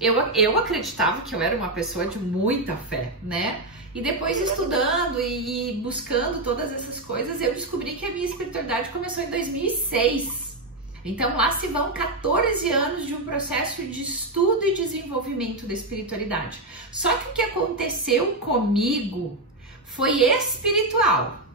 eu acreditava que eu era uma pessoa de muita fé, né? E depois estudando e buscando todas essas coisas, eu descobri que a minha espiritualidade começou em 2006. Então lá se vão 14 anos de um processo de estudo e desenvolvimento da espiritualidade. Só que o que aconteceu comigo foi espiritual.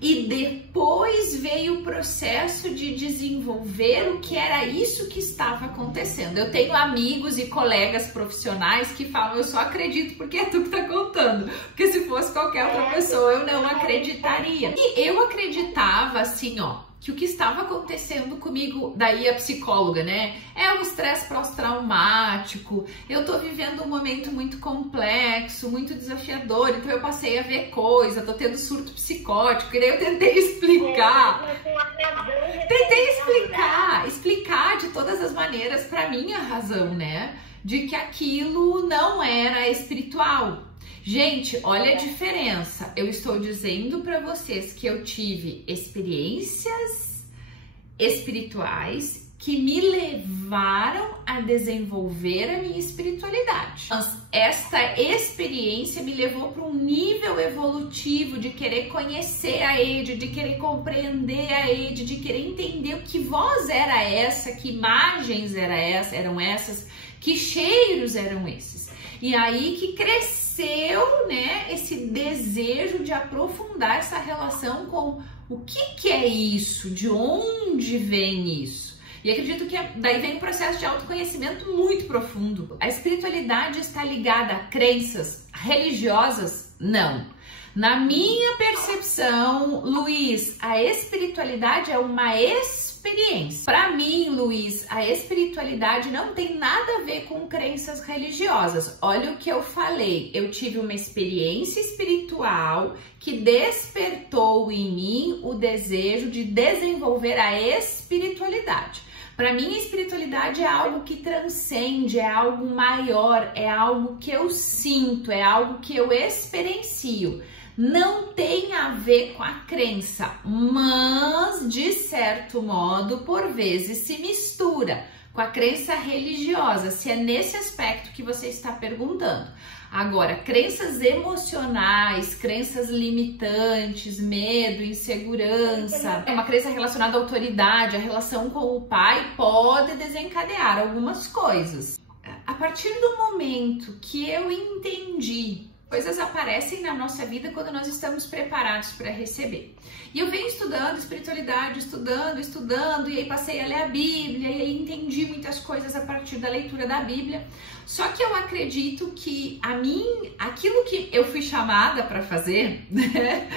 E depois veio o processo de desenvolver o que era isso que estava acontecendo. Eu tenho amigos e colegas profissionais que falam, eu só acredito porque é tu que tá contando. Porque se fosse qualquer outra pessoa, eu não acreditaria. E eu acreditava assim, ó, que o que estava acontecendo comigo, daí a psicóloga, né? É um estresse pós-traumático, eu tô vivendo um momento muito complexo, muito desafiador, então eu passei a ver coisa, tô tendo surto psicótico, e daí eu tentei explicar. Explicar de todas as maneiras pra minha razão, né? De que aquilo não era espiritual. Gente, olha a diferença. Eu estou dizendo para vocês que eu tive experiências espirituais que me levaram a desenvolver a minha espiritualidade. Mas esta experiência me levou para um nível evolutivo de querer conhecer a Ede, de querer compreender a Ede, de querer entender que voz era essa, que imagens eram essas, que cheiros eram esses. E aí que cresceu, né, esse desejo de aprofundar essa relação com o que é isso, de onde vem isso. E acredito que daí vem um processo de autoconhecimento muito profundo. A espiritualidade está ligada a crenças religiosas? Não. Na minha percepção, Luiz, a espiritualidade é uma experiência. Para mim, Luiz, a espiritualidade não tem nada a ver com crenças religiosas. Olha o que eu falei. Eu tive uma experiência espiritual que despertou em mim o desejo de desenvolver a espiritualidade. Para mim, a espiritualidade é algo que transcende, é algo maior, é algo que eu sinto, é algo que eu experiencio. Não tem a ver com a crença, mas de certo modo, por vezes, se mistura com a crença religiosa, se é nesse aspecto que você está perguntando. Agora, crenças emocionais, crenças limitantes, medo, insegurança, uma crença relacionada à autoridade, a relação com o pai pode desencadear algumas coisas. A partir do momento que eu entendi, coisas aparecem na nossa vida quando nós estamos preparados para receber. E eu venho estudando espiritualidade, estudando, e aí passei a ler a Bíblia, e aí entendi muitas coisas a partir da leitura da Bíblia. Só que eu acredito que aquilo que eu fui chamada para fazer, né?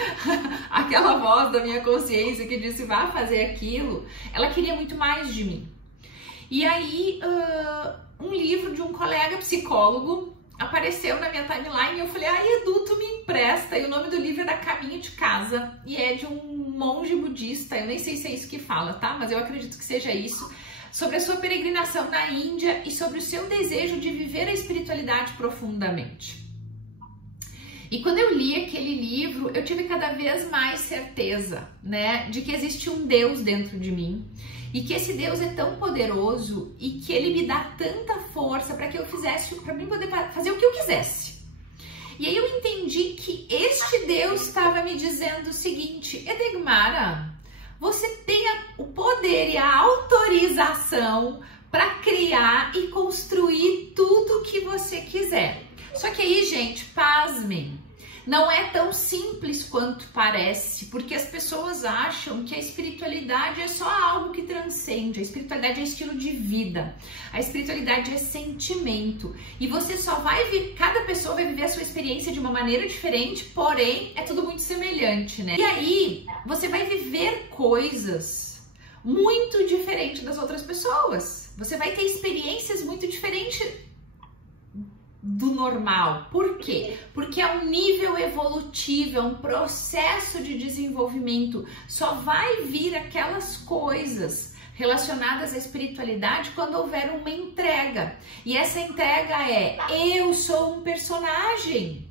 Aquela voz da minha consciência que disse, vá fazer aquilo, ela queria muito mais de mim. E aí, um livro de um colega psicólogo apareceu na minha timeline e eu falei, Edu, tu me empresta. E o nome do livro é Da Caminho de Casa e é de um monge budista, eu nem sei se é isso que fala, tá? Mas eu acredito que seja isso, sobre a sua peregrinação na Índia e sobre o seu desejo de viver a espiritualidade profundamente. E quando eu li aquele livro, eu tive cada vez mais certeza, né, de que existe um Deus dentro de mim e que esse Deus é tão poderoso e que ele me dá tanta força para que eu fizesse, para mim poder fazer o que eu quisesse. E aí eu entendi que este Deus estava me dizendo o seguinte, Edegmara, você tem o poder e a autorização para criar e construir tudo o que você quiser. Só que aí, gente, pasmem, não é tão simples quanto parece, porque as pessoas acham que a espiritualidade é só algo que transcende. A espiritualidade é estilo de vida, a espiritualidade é sentimento. E você só vai viver, cada pessoa vai viver a sua experiência de uma maneira diferente, porém é tudo muito semelhante, né? E aí você vai viver coisas muito diferentes das outras pessoas. Você vai ter experiências muito diferentes do normal. Por quê? Porque é um nível evolutivo, é um processo de desenvolvimento. Só vai vir aquelas coisas relacionadas à espiritualidade quando houver uma entrega. E essa entrega é, eu sou um personagem.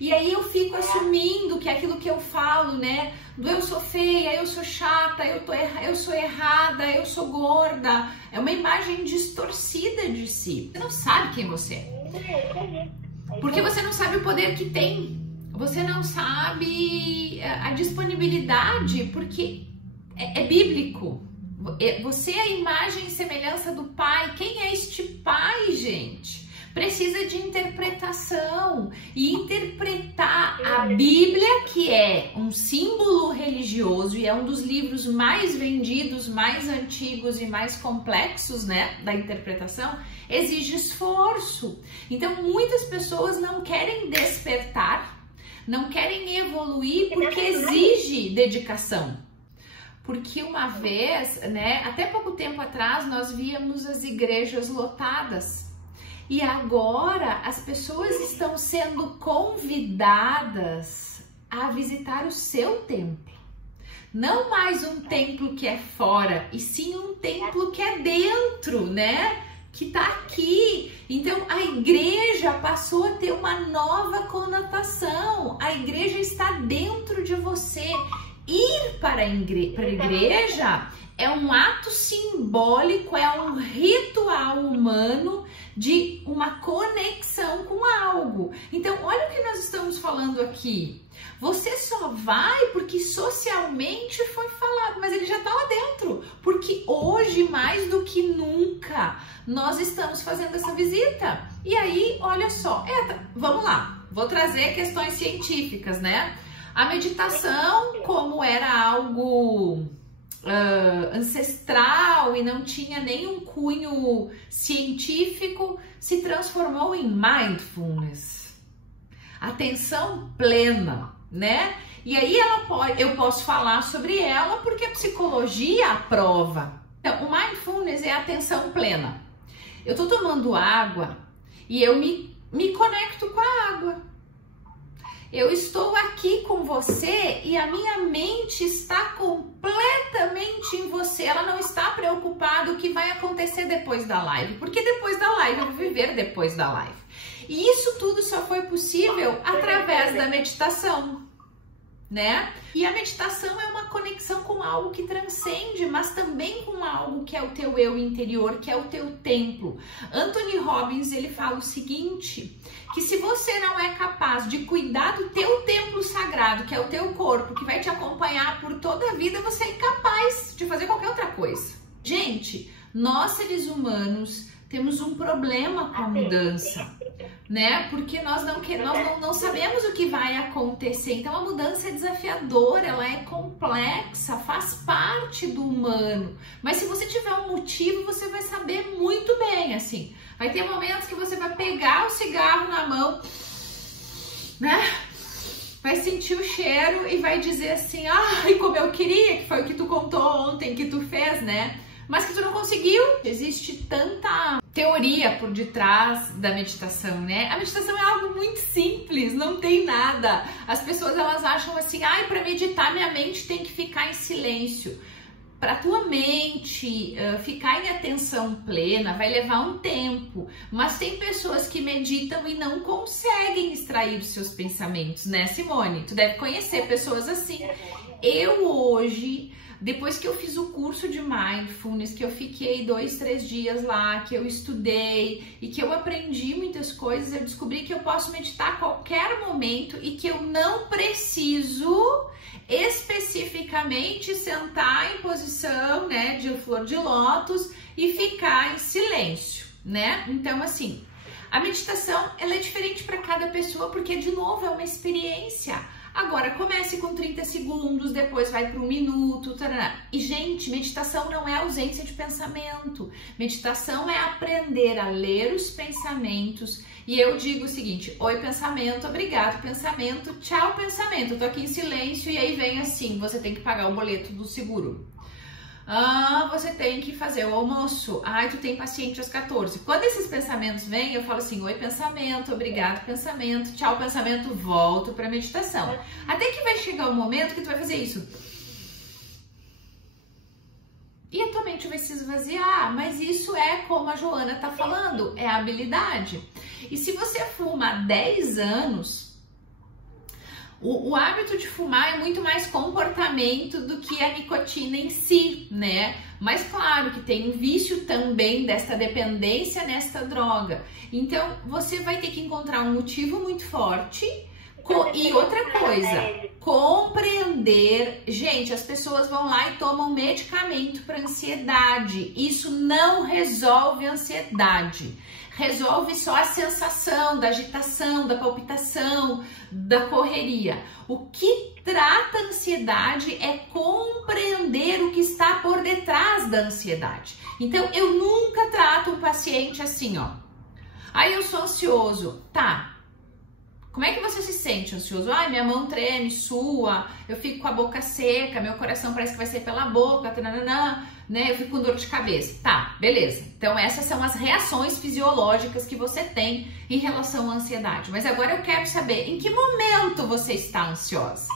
E aí eu fico assumindo que aquilo que eu falo, né? Do eu sou feia, eu sou chata, eu sou errada, eu sou gorda. É uma imagem distorcida de si. Você não sabe quem você é. Porque você não sabe o poder que tem. Você não sabe a disponibilidade, porque é bíblico. Você é a imagem e semelhança do Pai. Quem é este Pai, gente? Precisa de interpretação, e interpretar a Bíblia, que é um símbolo religioso e é um dos livros mais vendidos, mais antigos e mais complexos, né, da interpretação, exige esforço. Então muitas pessoas não querem despertar, não querem evoluir porque exige dedicação. Porque uma vez, né, até pouco tempo atrás, nós víamos as igrejas lotadas. E agora as pessoas estão sendo convidadas a visitar o seu templo. Não mais um templo que é fora, e sim um templo que é dentro, né? Que tá aqui. Então a igreja passou a ter uma nova conotação. A igreja está dentro de você. Ir para a igreja é um ato simbólico, é um ritual humano de uma conexão com algo. Então, olha o que nós estamos falando aqui. Você só vai porque socialmente foi falado, mas ele já está lá dentro. Porque hoje, mais do que nunca, nós estamos fazendo essa visita. E aí, olha só, vamos lá, vou trazer questões científicas, né? A meditação, como era algo ancestral e não tinha nenhum cunho científico, se transformou em mindfulness, atenção plena, né? E aí eu posso falar sobre ela porque a psicologia aprova. Então, o mindfulness é a atenção plena. Eu tô tomando água e eu me conecto com a água. Eu estou aqui com você e a minha mente está completamente em você. Ela não está preocupada o que vai acontecer depois da live, porque depois da live eu vou viver depois da live. E isso tudo só foi possível através da meditação, né? E a meditação é uma conexão com algo que transcende, mas também com algo que é o teu eu interior, que é o teu templo. Anthony Robbins, ele fala o seguinte, que se você não é capaz de cuidar do teu templo sagrado, que é o teu corpo, que vai te acompanhar por toda a vida, você é incapaz de fazer qualquer outra coisa. Gente, nós seres humanos temos um problema com a mudança, né? Porque nós não sabemos o que vai acontecer. Então a mudança é desafiadora, ela é complexa, faz parte do humano. Mas se você tiver um motivo, você vai saber muito bem, assim. Vai ter momentos que você vai pegar o cigarro na mão, né? Vai sentir o cheiro e vai dizer assim, ai, como eu queria, que foi o que tu contou ontem, que tu fez, né? Mas que tu não conseguiu. Existe tanta teoria por detrás da meditação, né? A meditação é algo muito simples, não tem nada. As pessoas, elas acham assim, ai, para meditar minha mente tem que ficar em silêncio. Para tua mente ficar em atenção plena vai levar um tempo, mas tem pessoas que meditam e não conseguem extrair os seus pensamentos, né, Simone? Tu deve conhecer pessoas assim. Eu hoje, depois que eu fiz o curso de Mindfulness, que eu fiquei 2, 3 dias lá, que eu estudei e que eu aprendi muitas coisas, eu descobri que eu posso meditar a qualquer momento e que eu não preciso especificamente sentar em posição, né, de flor de lótus e ficar em silêncio, né? Então, assim, a meditação, ela é diferente para cada pessoa porque, de novo, é uma experiência. Agora, comece com 30 segundos, depois vai para 1 minuto, tarará. E, gente, meditação não é ausência de pensamento. Meditação é aprender a ler os pensamentos. E eu digo o seguinte, oi pensamento, obrigado pensamento, tchau pensamento. Eu tô aqui em silêncio e aí vem assim, você tem que pagar o boleto do seguro. Ah, você tem que fazer o almoço. Ai, tu tem paciente às 14. Quando esses pensamentos vêm, eu falo assim, oi pensamento, obrigado pensamento, tchau pensamento, volto pra meditação. Até que vai chegar o momento que tu vai fazer isso. E a tua mente vai se esvaziar, mas isso é como a Joana tá falando, é a habilidade. E se você fuma há 10 anos, O hábito de fumar é muito mais comportamento do que a nicotina em si, né? Mas claro que tem um vício também desta dependência nesta droga. Então você vai ter que encontrar um motivo muito forte. E outra coisa, compreender. Gente, as pessoas vão lá e tomam medicamento para ansiedade. Isso não resolve a ansiedade. Resolve só a sensação da agitação, da palpitação, da correria. O que trata a ansiedade é compreender o que está por detrás da ansiedade. Então, eu nunca trato um paciente assim, ó. Aí eu sou ansioso. Tá. Como é que você se sente ansioso? Ai, minha mão treme, sua, eu fico com a boca seca, meu coração parece que vai sair pela boca, né? Eu fico com dor de cabeça. Tá, beleza. Então essas são as reações fisiológicas que você tem em relação à ansiedade. Mas agora eu quero saber, em que momento você está ansiosa?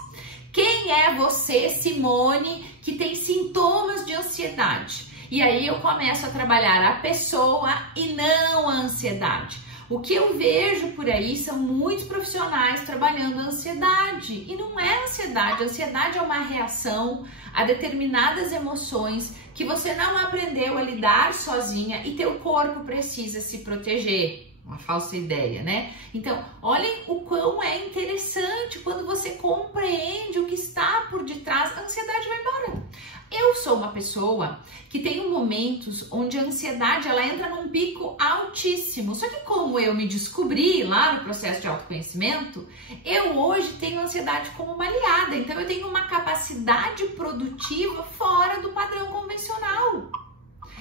Quem é você, Simone, que tem sintomas de ansiedade? E aí eu começo a trabalhar a pessoa e não a ansiedade. O que eu vejo por aí são muitos profissionais trabalhando a ansiedade. E não é ansiedade. A ansiedade é uma reação a determinadas emoções que você não aprendeu a lidar sozinha e teu corpo precisa se proteger. Uma falsa ideia, né? Então, olhem o quão é interessante quando você compreende o que está por detrás. A ansiedade vai embora. Eu sou uma pessoa que tem momentos onde a ansiedade ela entra num pico altíssimo. Só que como eu me descobri lá no processo de autoconhecimento, eu hoje tenho ansiedade como uma aliada. Então eu tenho uma capacidade produtiva fora do padrão convencional.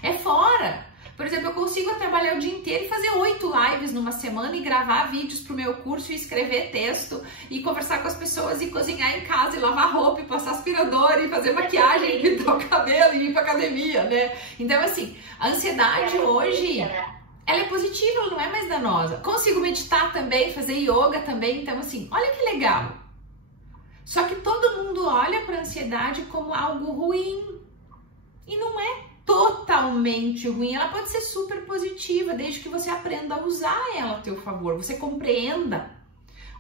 É fora. Por exemplo, eu consigo trabalhar o dia inteiro e fazer 8 lives numa semana e gravar vídeos pro meu curso e escrever texto e conversar com as pessoas e cozinhar em casa e lavar roupa e passar aspirador e fazer maquiagem e pintar o cabelo e ir pra academia, né? Então, assim, a ansiedade hoje, ela é positiva, ela não é mais danosa. Consigo meditar também, fazer yoga também, então assim, olha que legal. Só que todo mundo olha pra ansiedade como algo ruim e não é totalmente ruim, ela pode ser super positiva, desde que você aprenda a usar ela a teu favor, você compreenda,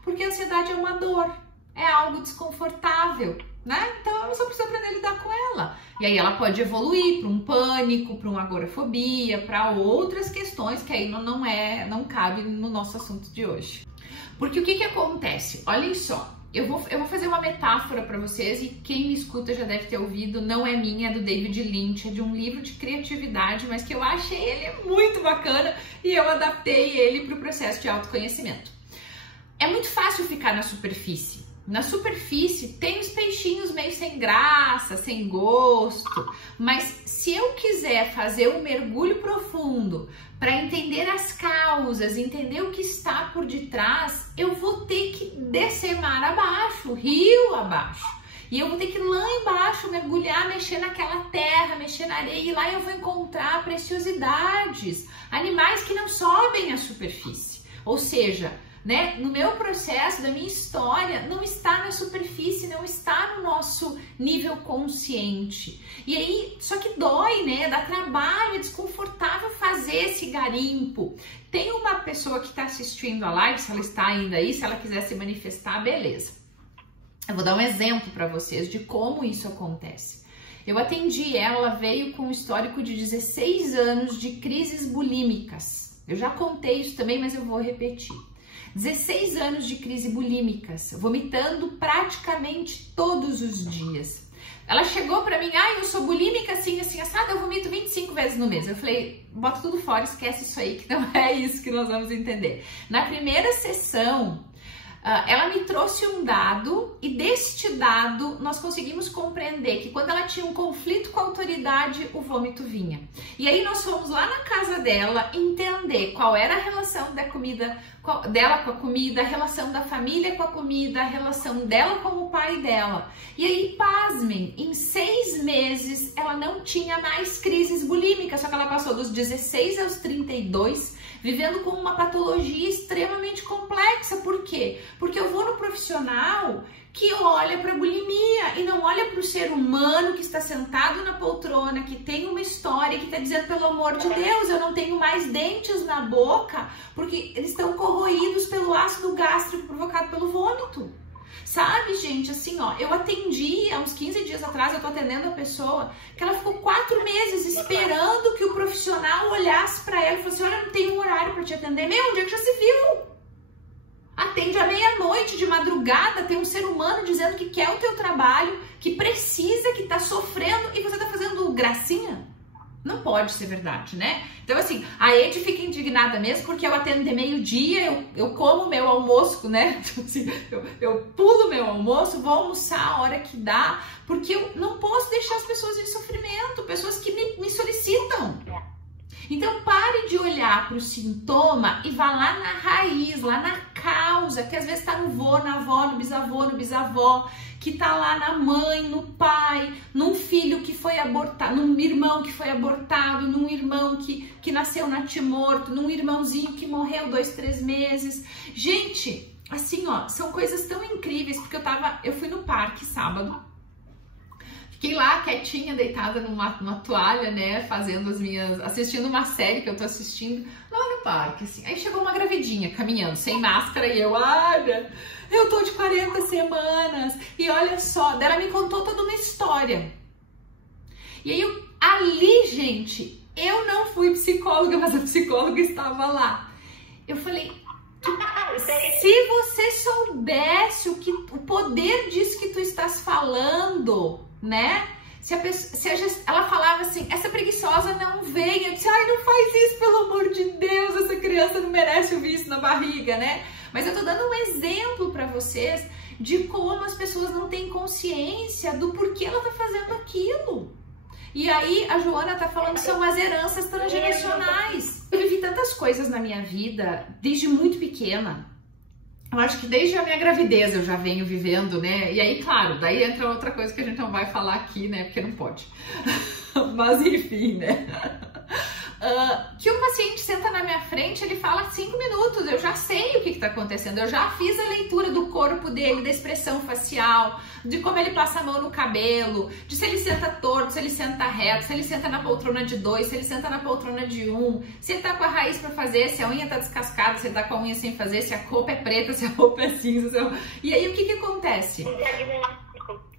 porque a ansiedade é uma dor, é algo desconfortável, né? Então eu só preciso aprender a lidar com ela, e aí ela pode evoluir para um pânico, para uma agorafobia, para outras questões que aí não cabe no nosso assunto de hoje. Porque o que acontece? Olhem só. Eu vou fazer uma metáfora para vocês e quem me escuta já deve ter ouvido, não é minha, é do David Lynch, é de um livro de criatividade, mas que eu achei ele muito bacana e eu adaptei ele para o processo de autoconhecimento. É muito fácil ficar na superfície. Na superfície tem os peixinhos meio sem graça, sem gosto, mas se eu quiser fazer um mergulho profundo para entender as causas, entender o que está por detrás, eu vou ter que descer mar abaixo, rio abaixo. E eu vou ter que ir lá embaixo, mergulhar, mexer naquela terra, mexer na areia, e lá eu vou encontrar preciosidades, animais que não sobem à superfície. Ou seja, né, no meu processo, da minha história, não está na superfície, não está no nosso nível consciente. E aí, só que dói, né? Dá trabalho, é desconfortável fazer esse garimpo. Tem uma pessoa que está assistindo a live, se ela está ainda aí, se ela quiser se manifestar, beleza. Eu vou dar um exemplo para vocês de como isso acontece. Eu atendi ela veio com um histórico de 16 anos de crises bulímicas. Eu já contei isso também, mas eu vou repetir. 16 anos de crise bulímicas, vomitando praticamente todos os dias. Ela chegou pra mim, eu sou bulímica assim, assada, eu vomito 25 vezes no mês. Eu falei, bota tudo fora, esquece isso aí, que não é isso que nós vamos entender. Na primeira sessão, ela me trouxe um dado e deste dado nós conseguimos compreender que quando ela tinha um conflito com a autoridade, o vômito vinha. E aí nós fomos lá na casa dela entender qual era a relação da comida dela com a comida, a relação da família com a comida, a relação dela com o pai dela. E aí, pasmem, em 6 meses ela não tinha mais crises bulímicas, só que ela passou dos 16 aos 32 vivendo com uma patologia extremamente complexa. Por quê? Porque eu vou no profissional que olha para a bulimia e não olha para o ser humano que está sentado na poltrona, que tem uma história, que está dizendo, pelo amor de Deus, eu não tenho mais dentes na boca, porque eles estão corroídos pelo ácido gástrico provocado pelo vômito. Sabe, gente, assim, ó, eu atendi há uns 15 dias atrás, eu tô atendendo a pessoa, que ela ficou 4 meses esperando que o profissional olhasse pra ela e falou assim, olha, não tem um horário pra te atender. Meu, onde é que já se viu? Atende à meia-noite, de madrugada, tem um ser humano dizendo que quer o teu trabalho, que precisa, que tá sofrendo e você tá fazendo gracinha? Não pode ser verdade, né? Então, assim, a Ed fica indignada mesmo porque eu atendo de meio-dia, eu como meu almoço, né? Então, assim, eu pulo meu almoço, vou almoçar a hora que dá, porque eu não posso deixar as pessoas em sofrimento, pessoas que me solicitam. Então, pare de olhar para o sintoma e vá lá na raiz, lá na causa, que às vezes está no vô, na avó, no bisavó, que tá lá na mãe, no pai, num filho que foi abortado, num irmão que foi abortado, num irmão que nasceu natimorto, num irmãozinho que morreu 2, 3 meses. Gente, assim, ó, são coisas tão incríveis, porque eu fui no parque sábado, fiquei lá quietinha, deitada numa toalha, né, assistindo uma série que eu tô assistindo lá no parque, assim. Aí chegou uma gravidinha caminhando, sem máscara, e olha, eu tô de 40 semanas, e olha só, daí ela me contou toda uma história. E aí, ali, gente, eu não fui psicóloga, mas a psicóloga estava lá. Eu falei, se você soubesse o poder disso que tu estás falando, né? Ela falava assim, essa preguiçosa não vem. Eu disse, ai, não faz isso, pelo amor de Deus, essa criança não merece ouvir isso na barriga, né? Mas eu tô dando um exemplo para vocês de como as pessoas não têm consciência do porquê ela tá fazendo aquilo. E aí a Joana tá falando que são as heranças transgeracionais. Eu vivi tantas coisas na minha vida desde muito pequena. Eu acho que desde a minha gravidez eu já venho vivendo, né? E aí, claro, daí entra outra coisa que a gente não vai falar aqui, né? Porque não pode. Mas enfim, né? Que o paciente senta na minha frente, ele fala 5 minutos, eu já sei o que está acontecendo, eu já fiz a leitura do corpo dele, da expressão facial, de como ele passa a mão no cabelo, de se ele senta torto, se ele senta reto, se ele senta na poltrona de 2, se ele senta na poltrona de 1, se ele tá com a raiz para fazer, se a unha tá descascada, se ele tá com a unha sem fazer, se a roupa é preta, se a roupa é cinza. E aí o que acontece?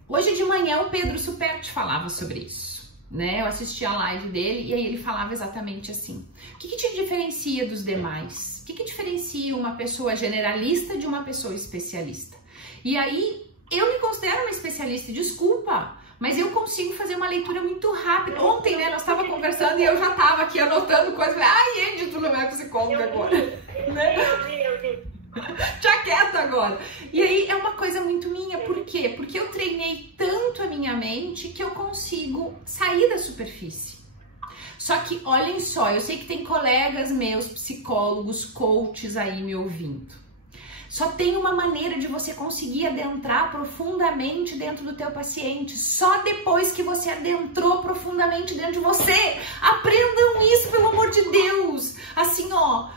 Hoje de manhã o Pedro Superti falava sobre isso. Né? Eu assisti a live dele e aí ele falava exatamente assim, o que te diferencia dos demais? O que diferencia uma pessoa generalista de uma pessoa especialista? E aí eu me considero uma especialista, desculpa, mas eu consigo fazer uma leitura muito rápida. Ontem, né, nós estávamos conversando e eu já estava aqui anotando coisas, falei, ai, Ed, tu não é psicóloga agora, né? Já quieta agora. E aí é uma coisa muito minha, por quê? Porque eu treinei tanto a minha mente que eu consigo sair da superfície. Só que olhem só, eu sei que tem colegas meus, psicólogos, coaches aí me ouvindo. Só tem uma maneira de você conseguir adentrar profundamente dentro do teu paciente, só depois que você adentrou profundamente dentro de você. Aprendam isso, pelo amor de Deus. Assim, ó,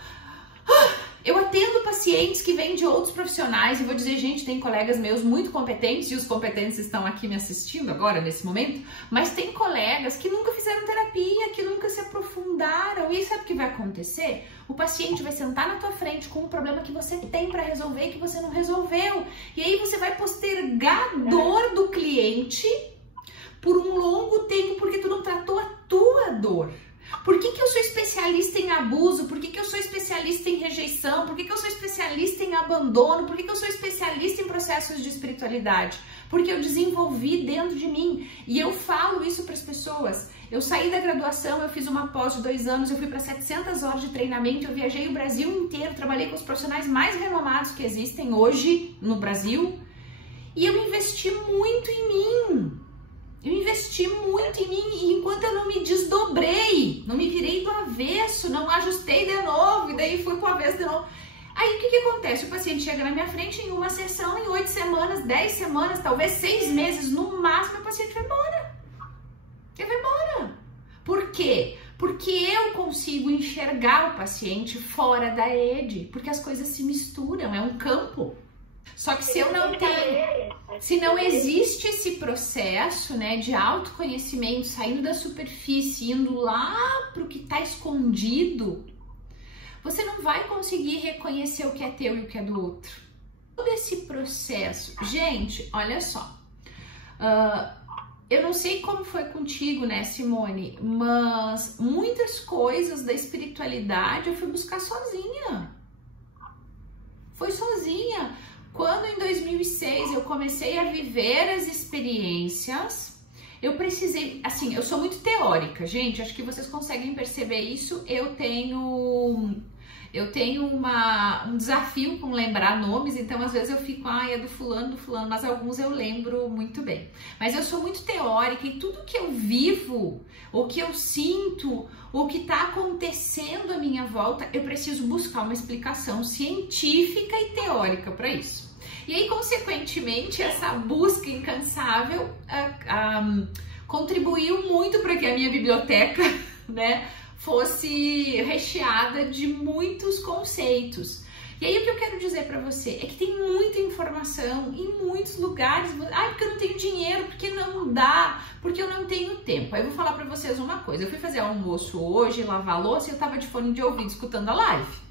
eu atendo pacientes que vêm de outros profissionais e vou dizer, gente, tem colegas meus muito competentes e os competentes estão aqui me assistindo agora, nesse momento, mas tem colegas que nunca fizeram terapia, que nunca se aprofundaram e sabe o que vai acontecer? O paciente vai sentar na tua frente com um problema que você tem para resolver que você não resolveu e aí você vai postergar a dor do cliente por um longo tempo porque tu não tratou a tua dor. Por que eu sou especialista em abuso? Por que eu sou especialista em rejeição? Por que eu sou especialista em abandono? Por que eu sou especialista em processos de espiritualidade? Porque eu desenvolvi dentro de mim. E eu falo isso para as pessoas. Eu saí da graduação, eu fiz uma pós de 2 anos, eu fui para 700 horas de treinamento, eu viajei o Brasil inteiro, trabalhei com os profissionais mais renomados que existem hoje no Brasil. E eu investi muito em mim. Eu investi muito em mim e enquanto eu não me desdobrei, não me virei do avesso, não ajustei de novo e daí fui pro avesso de novo. Aí o que acontece? O paciente chega na minha frente em uma sessão, em 8 semanas, 10 semanas, talvez 6 meses no máximo, o paciente vai embora. Ele vai embora. Por quê? Porque eu consigo enxergar o paciente fora da ED, porque as coisas se misturam, é um campo. Só que se eu não tenho, se não existe esse processo, né, de autoconhecimento, saindo da superfície, indo lá pro que está escondido, você não vai conseguir reconhecer o que é teu e o que é do outro. todo esse processo, gente, olha só, eu não sei como foi contigo, né, Simone, mas muitas coisas da espiritualidade eu fui buscar sozinha. Foi sozinha. Quando em 2006 eu comecei a viver as experiências, eu precisei, assim, eu sou muito teórica, gente, acho que vocês conseguem perceber isso. Eu tenho um desafio com lembrar nomes, então às vezes eu fico, é do fulano, mas alguns eu lembro muito bem. Mas eu sou muito teórica e tudo que eu vivo, o que eu sinto, o que está acontecendo à minha volta, eu preciso buscar uma explicação científica e teórica para isso. E aí, consequentemente, essa busca incansável contribuiu muito para que a minha biblioteca, né, fosse recheada de muitos conceitos. E aí o que eu quero dizer para você é que tem muita informação em muitos lugares. Porque eu não tenho dinheiro, porque não dá, porque eu não tenho tempo. Aí eu vou falar para vocês uma coisa. Eu fui fazer almoço hoje, lavar louça e eu tava de fone de ouvido escutando a live.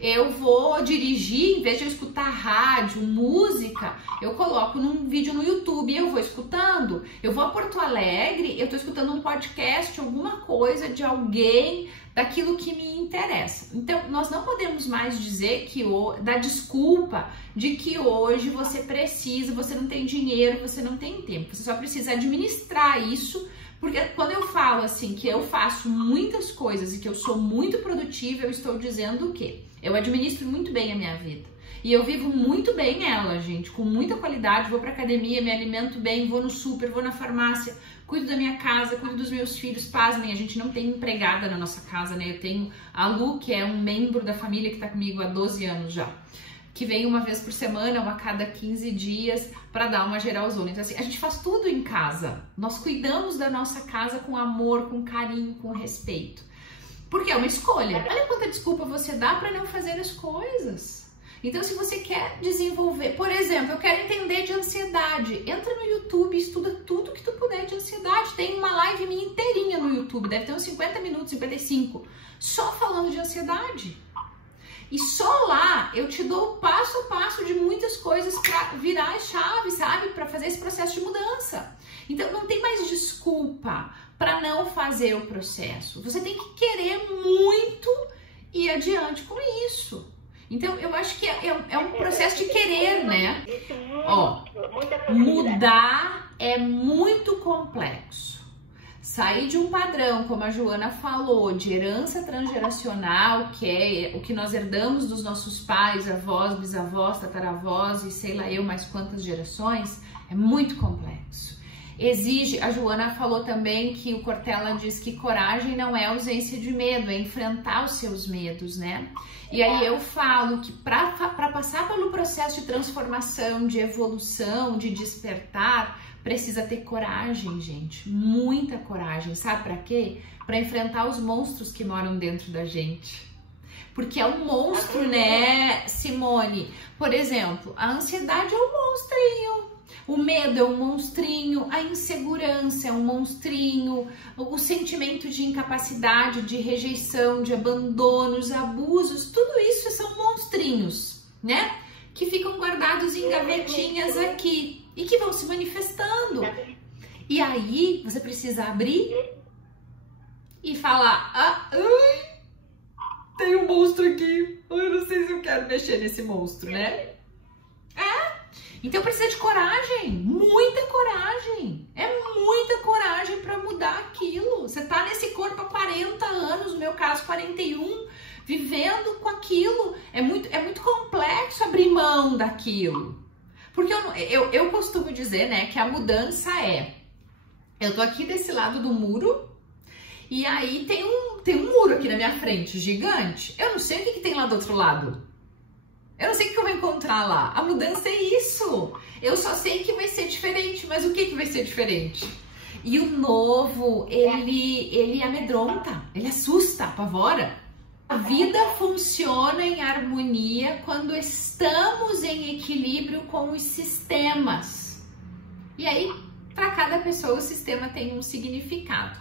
Eu vou dirigir, em vez de eu escutar rádio, música, eu coloco num vídeo no YouTube e eu vou escutando. Eu vou a Porto Alegre, eu tô escutando um podcast, alguma coisa de alguém, daquilo que me interessa. Então, nós não podemos mais dizer dar desculpa de que hoje você precisa, você não tem dinheiro, você não tem tempo. Você só precisa administrar isso. Porque quando eu falo assim que eu faço muitas coisas e que eu sou muito produtiva, eu estou dizendo o quê? Eu administro muito bem a minha vida. E eu vivo muito bem ela, gente, com muita qualidade. Vou pra academia, me alimento bem, vou no super, vou na farmácia, cuido da minha casa, cuido dos meus filhos. Pasmem, a gente não tem empregada na nossa casa, né? Eu tenho a Lu, que é um membro da família que tá comigo há 12 anos já, que vem uma vez por semana ou a cada 15 dias para dar uma geralzona. Então assim, a gente faz tudo em casa. Nós cuidamos da nossa casa com amor, com carinho, com respeito. Porque é uma escolha. Olha quanta desculpa você dá para não fazer as coisas. Então se você quer desenvolver, por exemplo, eu quero entender de ansiedade, entra no YouTube e estuda tudo que tu puder de ansiedade. Tem uma live minha inteirinha no YouTube, deve ter uns 50 minutos, 55, só falando de ansiedade. E só lá eu te dou o passo a passo de muitas coisas para virar a chave, sabe? Para fazer esse processo de mudança. Então não tem mais desculpa para não fazer o processo. Você tem que querer muito ir adiante com isso. Então eu acho que é um processo de querer, né? Ó, mudar é muito complexo. Sair de um padrão, como a Joana falou, de herança transgeracional, que é o que nós herdamos dos nossos pais, avós, bisavós, tataravós e sei lá eu mais quantas gerações, é muito complexo. Exige, a Joana falou também que o Cortella diz que coragem não é ausência de medo, é enfrentar os seus medos, né? E aí eu falo que para passar pelo processo de transformação, de evolução, de despertar, precisa ter coragem, gente, muita coragem. Sabe para quê? Para enfrentar os monstros que moram dentro da gente. Porque é um monstro, né, Simone? Por exemplo, a ansiedade é um monstrinho. O medo é um monstrinho, a insegurança é um monstrinho, o sentimento de incapacidade, de rejeição, de abandono, os abusos, tudo isso são monstrinhos, né? Que ficam guardados em gavetinhas aqui e que vão se manifestando. E aí você precisa abrir e falar, tem um monstro aqui, eu não sei se eu quero mexer nesse monstro, né? Então precisa de coragem, muita coragem. É muita coragem para mudar aquilo. Você tá nesse corpo há 40 anos, no meu caso 41, vivendo com aquilo. É muito complexo abrir mão daquilo. Porque eu costumo dizer, né, que a mudança eu tô aqui desse lado do muro e aí tem um muro aqui na minha frente, gigante. Eu não sei o que tem lá do outro lado. Eu não sei o que eu vou encontrar lá. A mudança é isso. Eu só sei que vai ser diferente, mas o que vai ser diferente? E o novo, ele amedronta, ele assusta, apavora. A vida funciona em harmonia quando estamos em equilíbrio com os sistemas. E aí, para cada pessoa, o sistema tem um significado.